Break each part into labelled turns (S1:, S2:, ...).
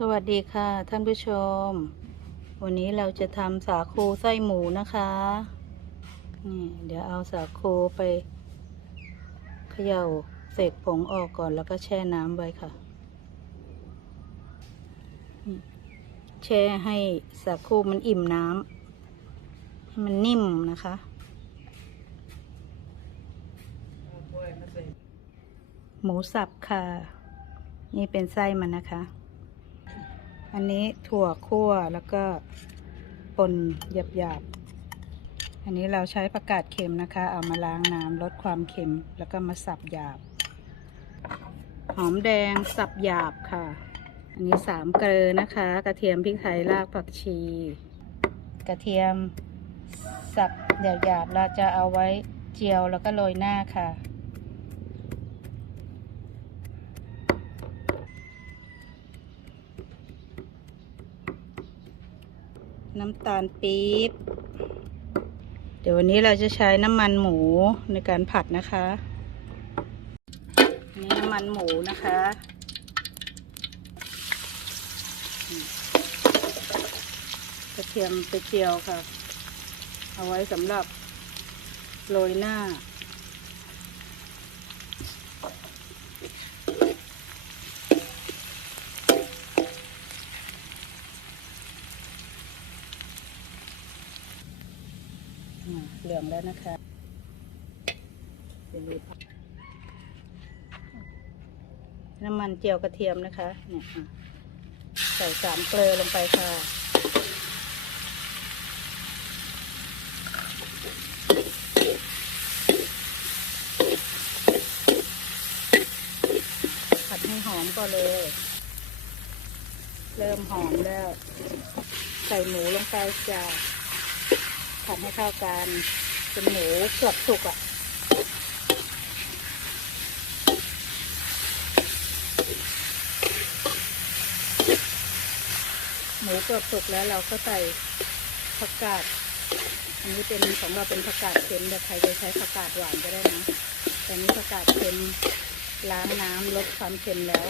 S1: สวัสดีค่ะท่านผู้ชม วันนี้เราจะทำสาคูไส้หมูนะคะนี่เดี๋ยวเอาสาคูไปเขย่าเสกผงออกก่อนแล้วก็แช่น้ำไว้ค่ะ แช่ให้สาคูมันอิ่มน้ำให้มันนิ่มนะคะหมูสับค่ะ นี่เป็นไส้มันนะคะ อันนี้ถั่วคั่วแล้วก็ป่นหยาบๆอันนี้เราใช้ผักกาดเค็มนะคะ เอามาล้างน้ำลดความเค็ม แล้วก็มาสับหยาบ หอมแดงสับหยาบค่ะ อันนี้สามเกลือนะคะ กระเทียมพริกไทยรากผักชี กระเทียมสับหยาบๆเราจะเอาไว้เจียวแล้วก็โรยหน้าค่ะ น้ำตาลปี๊บ เดี๋ยววันนี้เราจะใช้น้ำมันหมูในการผัดนะคะนนี้น้ำมันหมูนะคะกระเทียมไปเจียวค่ะ เอาไว้สำหรับโรยหน้า เหลืองแล้วนะคะน้ำมันเจียวกระเทียมนะคะ เนี่ยใส่สามเกลือลงไปค่ะผัดให้หอมก่อนเลย เริ่มหอมแล้ว ใส่หมูลงไปจ้า ทำให้เข้ากันเป็นหมูเกือบสุกอะหมูเกือบสุกแล้วเราก็ใส่ผักกาด อันนี้เป็นของเราเป็นผักกาดเค็มแต่ใครจะใช้ผักกาดหวานก็ได้นะแต่นี้ผักกาดเค็มล้างน้ำลดความเค็มแล้ว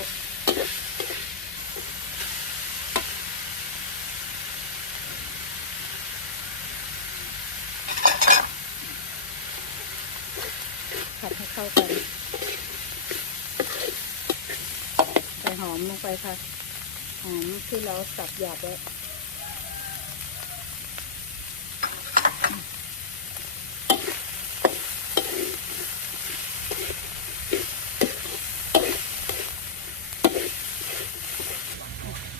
S1: ผัดให้เข้ากัน ใส่ หอมลงไปค่ะ หอมที่เราสับหยาบไว้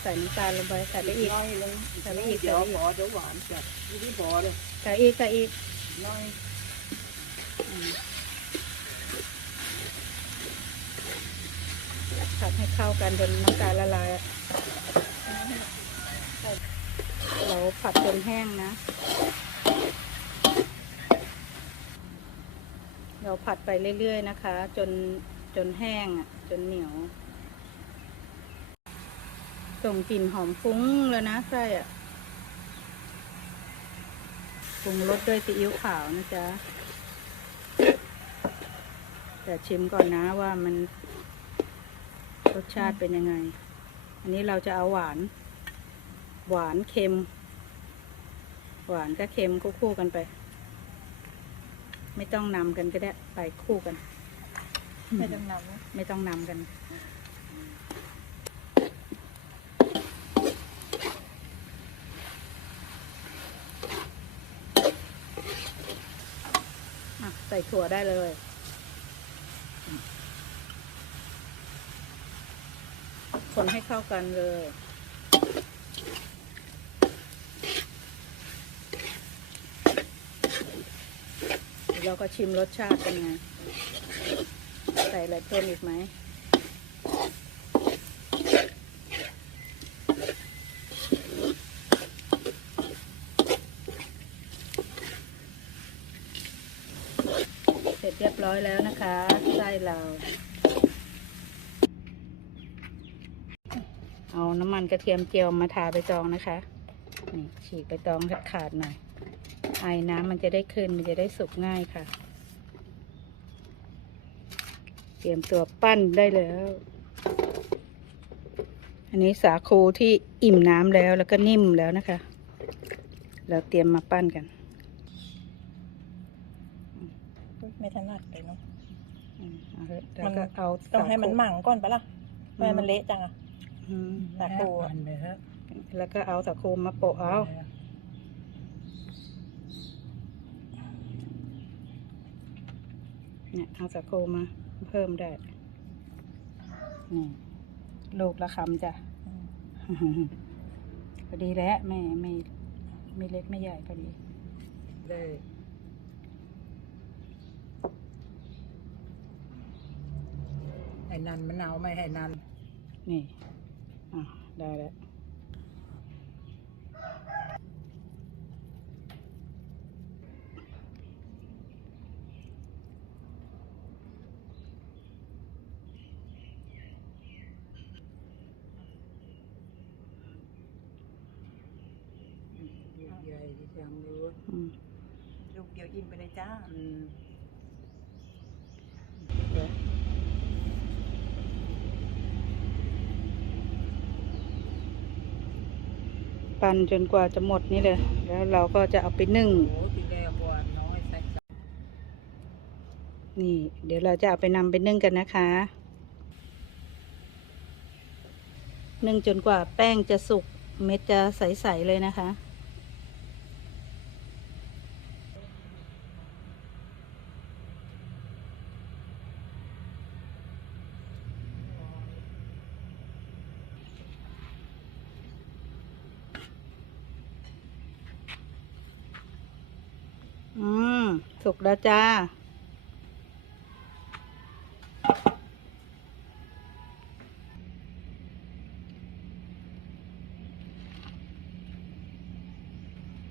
S1: ใส่น้ำตาลลงไปใส่ไปอีก
S2: น้อยลง
S1: ใส่ไปอีก
S2: เดี๋ยว
S1: ใส่ไปอีก
S2: บอเดี๋ยวหวานจัดไม่ได้บอเลย
S1: ใส่อีกใส่อีก
S2: น้อย
S1: อืม ผัดให้เข้ากันจนน้ำตาลละลายเราผัดจนแห้งนะ เราผัดไปเรื่อยๆนะคะ จนจนแห้งอะ จนเหนียว ส่งกลิ่นหอมฟุ้งเลยนะไส้อะปรุงรสด้วยซีอิ๊วขาวนะจ๊ะแต่ชิมก่อนนะว่ามัน รสชาติเป็นยังไง อันนี้เราจะเอาหวาน หวานเค็ม หวานก็เค็มคู่ๆกันไป ไม่ต้องนำกันก็ได้ไปคู่กัน
S2: ไม่ต้องนำนะ
S1: ไม่ต้องนำกันอะใส่ถั่วได้เลย คนให้เข้ากันเลย เราก็ชิมรสชาติเป็นไง ใส่อะไรเพิ่มอีกไหมเสร็จเรียบร้อยแล้วนะคะไส้เรา เอาน้ำมันกระเทียมเจียวมาทาไปจองนะคะนี่ฉีกไปตองขาดๆหน่อยไอน้ำมันจะได้ขึ้นมันจะได้สุกง่ายค่ะ เตรียมตัวปั้นได้แล้ว อันนี้สาคูที่อิ่มน้ำแล้วแล้วก็นิ่มแล้วนะคะ เราเตรียมมาปั้นกัน
S2: ไม่ถนัดเลยเนาะ
S1: อืมเอาเถอะแล้วก็เอา
S2: ต้องให้มัน
S1: สาคู
S2: หมั่งก่อนปะล่ะไม่ให้มันเละจังอะ
S1: อืม
S2: สาคู
S3: มันไปเถอะ
S1: แล้วก็เอาสาคูมาโปะเอา เนี่ยเอาสาคูมาเพิ่มได้ นี่ลูกละคำจ้ะพอดีแล้วไม่ไม่ไม่เล็กไม่ใหญ่พอดี
S3: ได้ไอ้นันมันเอาไม่ให้นัน
S1: นี่ อะได้แล้ว
S3: ลูกใหญ่ที่จังรู้
S1: อืม
S2: ลูกเดียวอิ่มไปเลยจ้า
S3: อืม
S1: เดี๋ยว ปั่นจนกว่าจะหมดนี่เลย แล้วเราก็จะเอาไปนึ่ง นี่ เดี๋ยวเราจะเอาไปนำไปนึ่งกันนะคะ นึ่งจนกว่าแป้งจะสุก เม็ดจะใส ๆ เลยนะคะ อืม สุกแล้วจ้า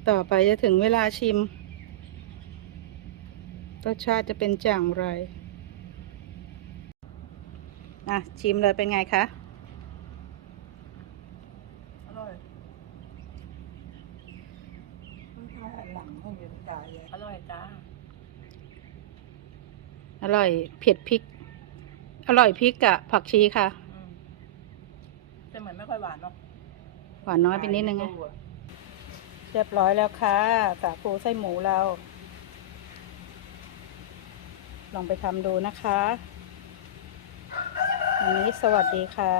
S1: ต่อไปจะถึงเวลาชิม รสชาติจะเป็นอย่างไร อะ ชิมเลยเป็นไงคะ
S2: อร่อย
S3: หลังห้องเย็นตายเลย
S2: อร่อยจ้า
S1: อร่อยเผ็ดพริก อร่อยพริกกับผักชีค่ะ
S2: อืมแต่เหมือนไม่ค่อยหวานเนาะ
S1: หวานน้อยไปนิดนึงไงเรียบร้อยแล้วค่ะ สาคูไส้หมูเรา ลองไปทำดูนะคะ วันนี้สวัสดีค่ะ